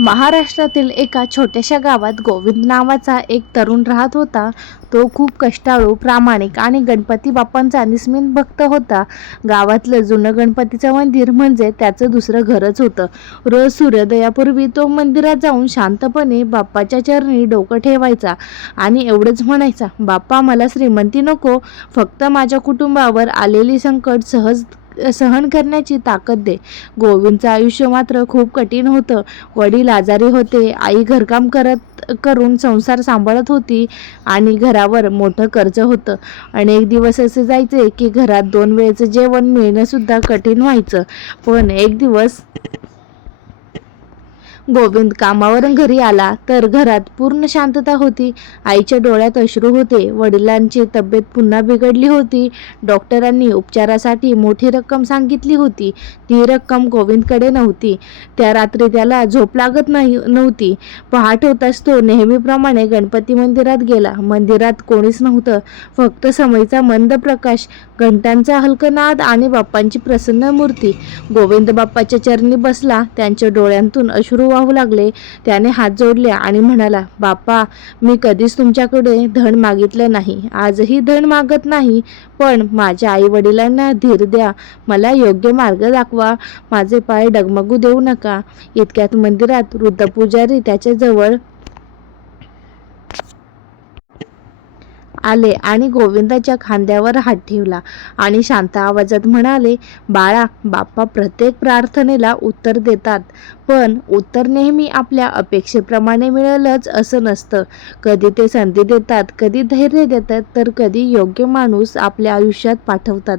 महाराष्ट्रातील एका छोट्याशा गावात गोविंद नावाचा एक तरुण राहत होता. तो खूप कष्टाळू, प्रामाणिक आणि गणपती बाप्पांचा निस्सीम भक्त होता. गावातलं जुनं गणपतीचं मंदिर म्हणजे त्याचं दुसरं घरच होतं. रोज सूर्योदयापूर्वी तो मंदिरात जाऊन शांतपणे बाप्पाच्या चरणी डोकं ठेवायचा आणि एवढंच म्हणायचा, बाप्पा मला श्रीमंती नको, फक्त माझ्या कुटुंबावर आलेली संकट सहन करण्याची ताकद दे. गोविंदचं आयुष्य मात्र खूप कठीण होतं. वडील आजारी होते, आई घरकाम करून संसार सांभाळत होती आणि घरावर मोठं कर्ज होतं. अनेक दिवस असे जायचे की घरात 2 वेळेचं जेवण मिळणं सुद्धा कठीण व्हायचं. पण एक दिवस गोविंद कामावरून घरी आला तर घरात पूर्ण शांतता होती. आईच्या डोळ्यात अश्रू होते. वडिलांची तब्येत पुन्हा बिघडली होती. डॉक्टरांनी उपचारासाठी मोठी रक्कम सांगितली होती. ती रक्कम गोविंदकडे नव्हती. त्या रात्री त्याला झोप लागत नव्हती. पहाट होताच तो नेहमीप्रमाणे गणपती मंदिरात गेला. मंदिरात कोणीच नव्हतं. फक्त समईचा मंद प्रकाश, घंटांचा हलकनाद आणि बाप्पांची प्रसन्न मूर्ती. गोविंद बाप्पाच्या चरणी बसला. त्यांच्या डोळ्यांतून अश्रू वाहू लागले. त्याने हात जोडले आणि म्हणाला, बाप्पा, मी कधीच तुमच्याकडे धन मागितलं नाही, आजही धन मागत नाही, पण माझ्या आई वडिलांना धीर द्या, मला योग्य मार्ग दाखवा, माझे पाय डगमगू देऊ नका. इतक्यात मंदिरात वृद्ध पुजारी त्याच्या जवळ आले आणि गोविंदाच्या खांद्यावर हात ठेवला आणि शांत आवाजात म्हणाले, बाळा, बाप्पा प्रत्येक प्रार्थनेला उत्तर देतात, पण उत्तर नेहमी आपल्या अपेक्षेप्रमाणे मिळेलच असं नसतं. कधी ते संधी देतात, कधी धैर्य देतात, तर कधी योग्य माणूस आपल्या आयुष्यात पाठवतात.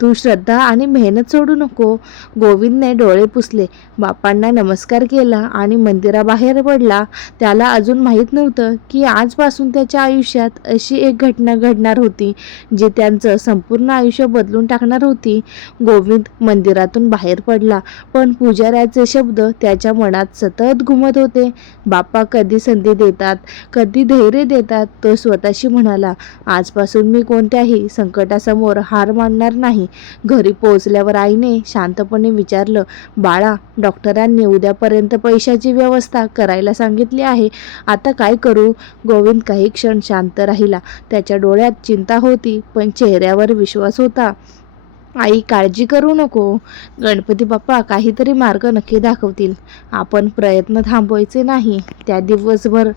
तू श्रद्धा आणि मेहनत सोडू नको. गोविंदने डोळे पुसले, बाप्पांना नमस्कार केला आणि मंदिराबाहेर पडला. त्याला अजून माहीत नव्हतं की आजपासून त्याच्या आयुष्यात अशी एक घटना घडणार होती जी त्यांचं संपूर्ण आयुष्य बदलून टाकणार होती. गोविंद मंदिरातून बाहेर पडला, पण पुजाऱ्याचे शब्द त्याच्या मनात सतत घुमत होते. बाप्पा कधी संधी देतात, कधी धैर्य देतात. तो स्वतःशी म्हणाला, आजपासून मी कोणत्याही संकटासमोर हार मानणार नाही. घरी पोहोचल्यावर आईने शांतपणे विचारलं, बाळा, डॉक्टरांनी उद्यापर्यंत पैशाची व्यवस्था करायला सांगितली आहे, आता काय करू? गोविंद काही क्षण शांत राहिला. त्याच्या डोळ्यात चिंता होती, पण चेहऱ्यावर विश्वास होता. आई, काळजी करू नको. गणपती बाप्पा काहीतरी मार्ग नक्की दाखवतील. आपण प्रयत्न थांबवायचे नाही. त्या दिवसभर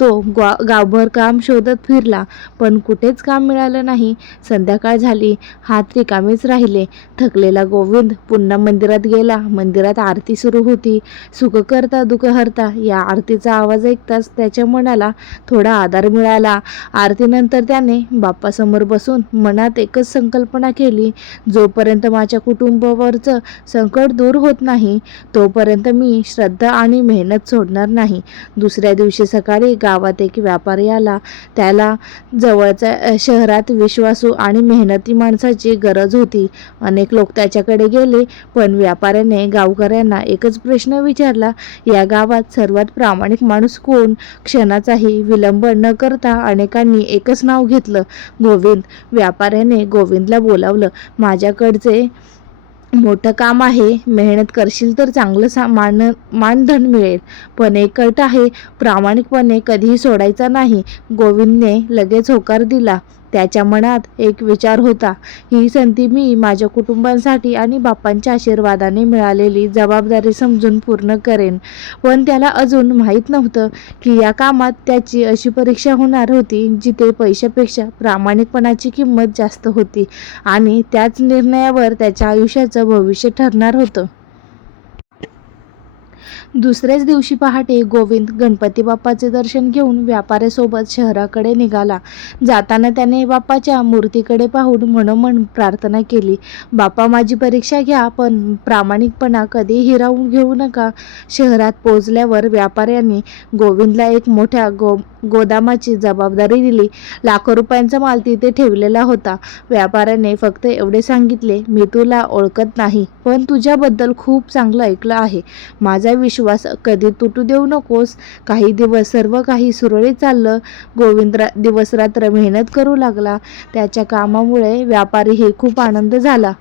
तो गावभर काम शोधत फिरला, पण कुठेच काम मिळालं नाही. संध्याकाळ झाली, हात रिकामेच राहिले. थकलेला गोविंद पुन्हा मंदिरात गेला. मंदिरात आरती सुरू होती. सुख करता दुःख हरता या आरतीचा आवाज ऐकताच त्याच्या मनाला थोडा आधार मिळाला. आरतीनंतर त्याने बाप्पासमोर बसून मनात एकच संकल्पना केली, जोपर्यंत माझ्या कुटुंबावरचं संकट दूर होत नाही, तोपर्यंत मी श्रद्धा आणि मेहनत सोडणार नाही. दुसऱ्या दिवशी सकाळी गावात एक व्यापारी आला. त्याला जवळच्या शहरात विश्वासू आणि मेहनती माणसाची गरज होती. अनेक लोक त्याच्याकडे गेले, पण व्यापाऱ्याने गावकऱ्यांना एकच प्रश्न विचारला, या गावात सर्वात प्रामाणिक माणूस कोण? क्षणाचाही विलंब न करता अनेकांनी एकच नाव घेतलं, गोविंद. व्यापाऱ्याने गोविंदला बोलावलं, माझ्याकडचे मोठं काम आहे, मेहनत करशील तर चांगलं मानधन मिळेल, पण एक अट आहे, प्रामाणिकपणे कधीही सोडायचा नाही. गोविंदने लगेच होकार दिला. त्याच्या मनात एक विचार होता, ही संधी मी माझ्या कुटुंबासाठी आणि बाप्पांच्या आशीर्वादाने मिळालेली जबाबदारी समजून पूर्ण करेन. पण त्याला अजून माहीत नव्हतं की या कामात त्याची अशी परीक्षा होणार होती जिथे पैशापेक्षा प्रामाणिकपणाची किंमत जास्त होती आणि त्याच निर्णयावर त्याच्या आयुष्याचं भविष्य ठरणार होतं. दुसऱ्याच दिवशी पहाटे गोविंद गणपती बाप्पाचे दर्शन घेऊन व्यापाऱ्यासोबत शहराकडे निघाला. जाताना त्याने बाप्पाच्या मूर्तीकडे पाहून मनोमन प्रार्थना केली, बाप्पा, माझी परीक्षा घ्या, पण प्रामाणिकपणा कधी हिरावून घेऊ नका. शहरात पोहोचल्यावर व्यापाऱ्यांनी गोविंदला एक मोठ्या गोदामाची जबाबदारी दिली. लाखो रुपयांचा माल तिथे ठेवलेला होता. व्यापाऱ्याने फक्त एवढे सांगितले, मी तुला ओळखत नाही, पण तुझ्याबद्दल खूप चांगलं ऐकलं आहे. माझा विश्वास कधी तुटू देऊ नकोस. काही दिवस सर्व काही सुरळीत चाललं. गोविंद दिवस रात्र मेहनत करू लागला. त्याच्या कामामुळे व्यापारीही खूप आनंद झाला.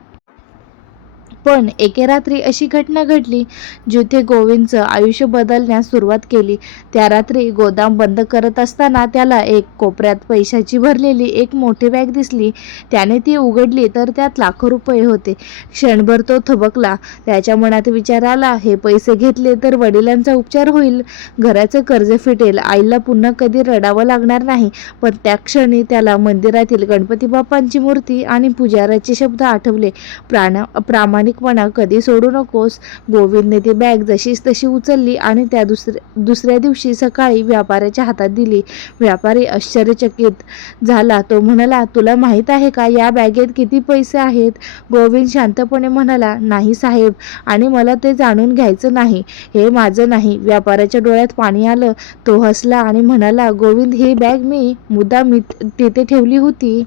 पण एके रात्री अशी घटना घडली जिथे गोविंदचं आयुष्य बदलण्यास सुरुवात केली. त्या रात्री गोदाम बंद करत असताना त्याला एक कोपऱ्यात पैशाची भरलेली एक मोठी बॅग दिसली. त्याने ती उघडली तर त्यात लाखो रुपये होते. क्षणभर तो थबकला. त्याच्या मनात विचार आला, हे पैसे घेतले तर वडिलांचा उपचार होईल, घराचं कर्ज फिटेल, आईला पुन्हा कधी रडावं लागणार नाही. पण त्या क्षणी त्याला मंदिरातील गणपती बाप्पांची मूर्ती आणि पुजाऱ्याचे शब्द आठवले, प्रामाणिकपणा कधी सोडू नकोस. गोविंदने ती बॅग जशीच तशी उचलली आणि त्या दुसऱ्या दिवशी सकाळी व्यापाऱ्याच्या हातात दिली. व्यापारी आश्चर्यचकित झाला. तो म्हणाला, तुला माहीत आहे का या बॅगेत किती पैसे आहेत? गोविंद शांतपणे म्हणाला, नाही साहेब, आणि मला ते जाणून घ्यायचं नाही. हे माझं नाही. व्यापाऱ्याच्या डोळ्यात पाणी आलं. तो हसला आणि म्हणाला, गोविंद, ही बॅग मी मुद्दाम तिथे ठेवली होती.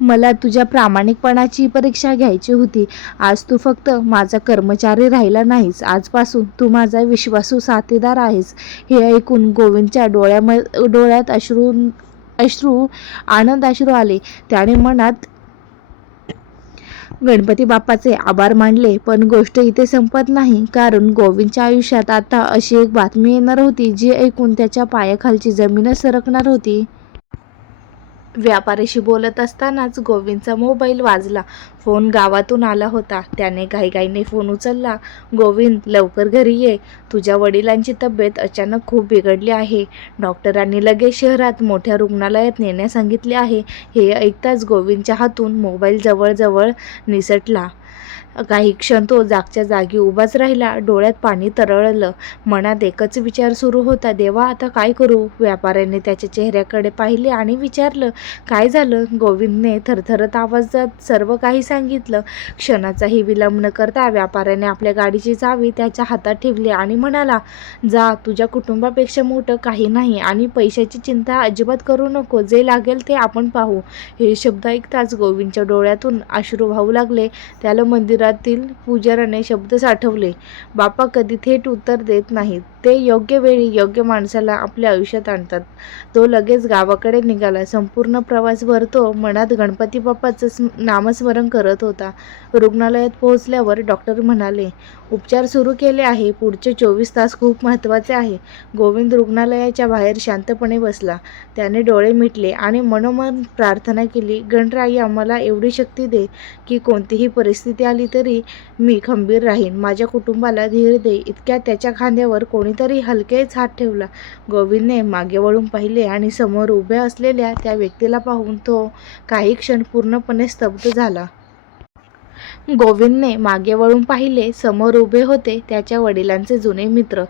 मला तुझ्या प्रामाणिकपणाची परीक्षा घ्यायची होती. आज तू फक्त माझा कर्मचारी राहिला नाहीस, आजपासून तू माझा विश्वासू साथीदार आहेस. हे ऐकून गोविंदच्या डोळ्यात आनंद अश्रू आले. त्याने मनात गणपती बाप्पाचे आभार मानले. पण गोष्ट इथे संपत नाही, कारण गोविंदच्या आयुष्यात आता अशी एक बातमी येणार होती जी ऐकून त्याच्या पायाखालची जमीनच सरकणार होती. व्यापाऱ्याशी बोलत असतानाच गोविंदचा मोबाईल वाजला. फोन गावातून आला होता. त्याने घाईघाईने फोन उचलला. गोविंद, लवकर घरी ये. तुझ्या वडिलांची तब्येत अचानक खूप बिघडली आहे. डॉक्टरांनी लगेच शहरात मोठ्या रुग्णालयात नेण्यास सांगितले आहे. हे ऐकताच गोविंदच्या हातून मोबाईल जवळजवळ निसटला. काही क्षण तो जागच्या जागी उभाच राहिला. डोळ्यात पाणी तरळलं. मनात एकच विचार सुरू होता, देवा, आता काय करू? व्यापाऱ्याने त्याच्या चेहऱ्याकडे पाहिले आणि विचारलं, काय झालं? गोविंदने थरथरत आवाजात सर्व काही सांगितलं. क्षणाचाही विलंब न करता व्यापाऱ्याने आपल्या गाडीची चावी त्याच्या हातात ठेवली आणि म्हणाला, जा, तुझ्या कुटुंबापेक्षा मोठं काही नाही आणि पैशाची चिंता अजिबात करू नको. जे लागेल ते आपण पाहू. हे शब्द ऐकताच गोविंदच्या डोळ्यातून अश्रू वाहू लागले. त्याला मंदिरातील पुजाऱ्याने शब्द आठवले, बाप्पा कधी थेट उत्तर देत नाहीत, ते योग्य वेळी योग्य माणसाला आपल्या आयुष्यात आणतात. तो लगेच गावाकडे निघाला. संपूर्ण प्रवासभर तो मनात गणपती बाप्पाचं नामस्मरण करत होता. रुग्णालयात पोहोचल्यावर डॉक्टर म्हणाले, उपचार सुरू केले आहे. पुढचे 24 तास खूप महत्त्वाचे आहे. गोविंद रुग्णालयाच्या बाहेर शांतपणे बसला. त्याने डोळे मिटले आणि मनोमन प्रार्थना केली, गणराया, मला एवढी शक्ती दे की कोणतीही परिस्थिती आली तरी मी खंबीर राहीन. माझ्या कुटुंबाला धीर दे. इतक्यात त्याच्या खांद्यावर कोणीतरी हलकेच हात ठेवला. गोविंदने मागे वळून पाहिले आणि समोर उभ्या असलेल्या त्या व्यक्तीला पाहून तो काही क्षण पूर्णपणे स्तब्ध झाला. गोविंदने मागे वळून पाहिले. समोर उभे होते त्याच्या वडिलांचे जुने मित्र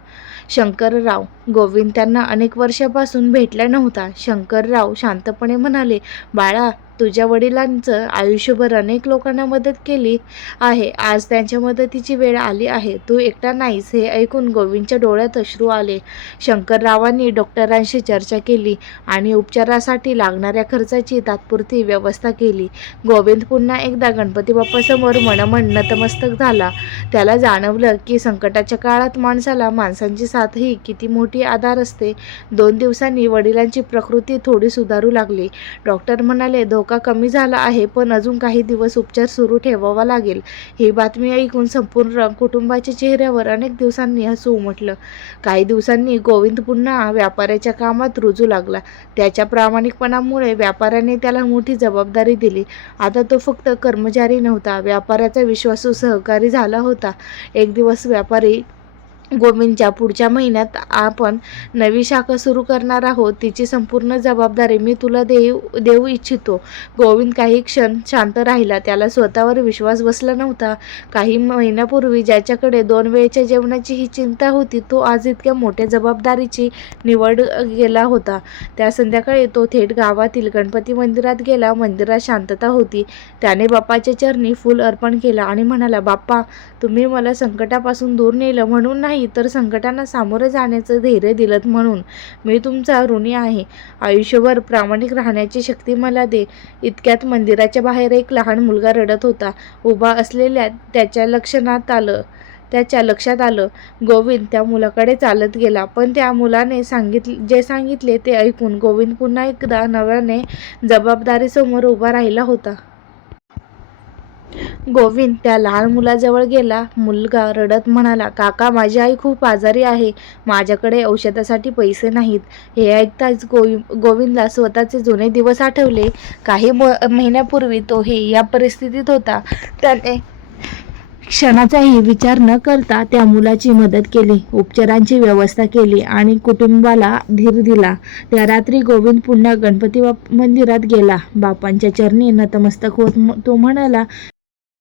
शंकरराव. गोविंद त्यांना अनेक वर्षापासून भेटला नव्हता. शंकरराव शांतपणे म्हणाले, बाळा, तुझ्या वडिलांचं आयुष्यभर अनेक लोकांना मदत केली आहे. आज त्यांच्या मदतीची वेळ आली आहे. तू एकटा नाहीस. हे ऐकून गोविंदच्या डोळ्यात अश्रू आले. शंकररावांनी डॉक्टरांशी चर्चा केली आणि उपचारासाठी लागणाऱ्या खर्चाची तात्पुरती व्यवस्था केली. गोविंद पुन्हा एकदा गणपती बाप्पासमोर मनमन नतमस्तक झाला. त्याला जाणवलं की संकटाच्या काळात माणसांची साथ ही किती मोठी आधार असते. 2 दिवसांनी वडिलांची प्रकृती थोडी सुधारू लागली. डॉक्टर म्हणाले, धोका कमी झाला आहे, पण अजून काही दिवस उपचार सुरू ठेवावा लागेल. ही बातमी ऐकून संपूर्ण कुटुंबाच्या चेहऱ्यावर अनेक दिवसांनी हसू उमटलं. काही दिवसांनी गोविंद पुन्हा व्यापाऱ्याच्या कामात रुजू लागला. त्याच्या प्रामाणिकपणामुळे व्यापाऱ्याने त्याला मोठी जबाबदारी दिली. आता तो फक्त कर्मचारी नव्हता, व्यापाऱ्याचा विश्वासू सहकारी झाला होता. एक दिवस व्यापारी, गोविंदच्या पुढच्या महिन्यात आपण नवी शाखा सुरू करणार आहोत. तिची संपूर्ण जबाबदारी मी तुला देऊ इच्छितो. गोविंद काही क्षण शांत राहिला. त्याला स्वतःवर विश्वास बसला नव्हता. काही महिन्यापूर्वी ज्याच्याकडे 2 वेळच्या जेवणाची ही चिंता होती, तो आज इतक्या मोठ्या जबाबदारीची निवड गेला होता. त्या संध्याकाळी तो थेट गावातील गणपती मंदिरात गेला. मंदिरात शांतता होती. त्याने बाप्पाच्या चरणी फूल अर्पण केलं आणि म्हणाला, बाप्पा, तुम्ही मला संकटापासून दूर नेलं म्हणून नाही, तर संकटांना सामोरे जाण्याचं धैर्य दिलत म्हणून मी तुमचा ऋणी आहे. आयुष्यभर प्रामाणिक राहण्याची शक्ती मला दे. इतक्यात मंदिराच्या बाहेर एक लहान मुलगा रडत होता. उभा असलेल्या त्याच्या लक्षात आलं. गोविंद त्या मुलाकडे चालत गेला. पण त्या मुलाने जे सांगितले ते ऐकून गोविंद पुन्हा एकदा नव्याने जबाबदारीसमोर उभा राहिला होता. गोविंद त्या लहान मुलाजवळ गेला. मुलगा रडत म्हणाला, काका, माझी आई खूप आजारी आहे. माझ्याकडे औषधासाठी पैसे नाहीत. हे ऐकताच गोविंदला स्वतःचे जुने दिवस आठवले. काही महिन्यापूर्वी तोही या परिस्थितीत होता. त्याने क्षणाचाही विचार न करता त्या मुलाची मदत केली, उपचारांची व्यवस्था केली आणि कुटुंबाला धीर दिला. त्या रात्री गोविंद पुन्हा गणपती मंदिरात गेला. बाप्पांच्या चरणी नतमस्तक होत तो म्हणाला,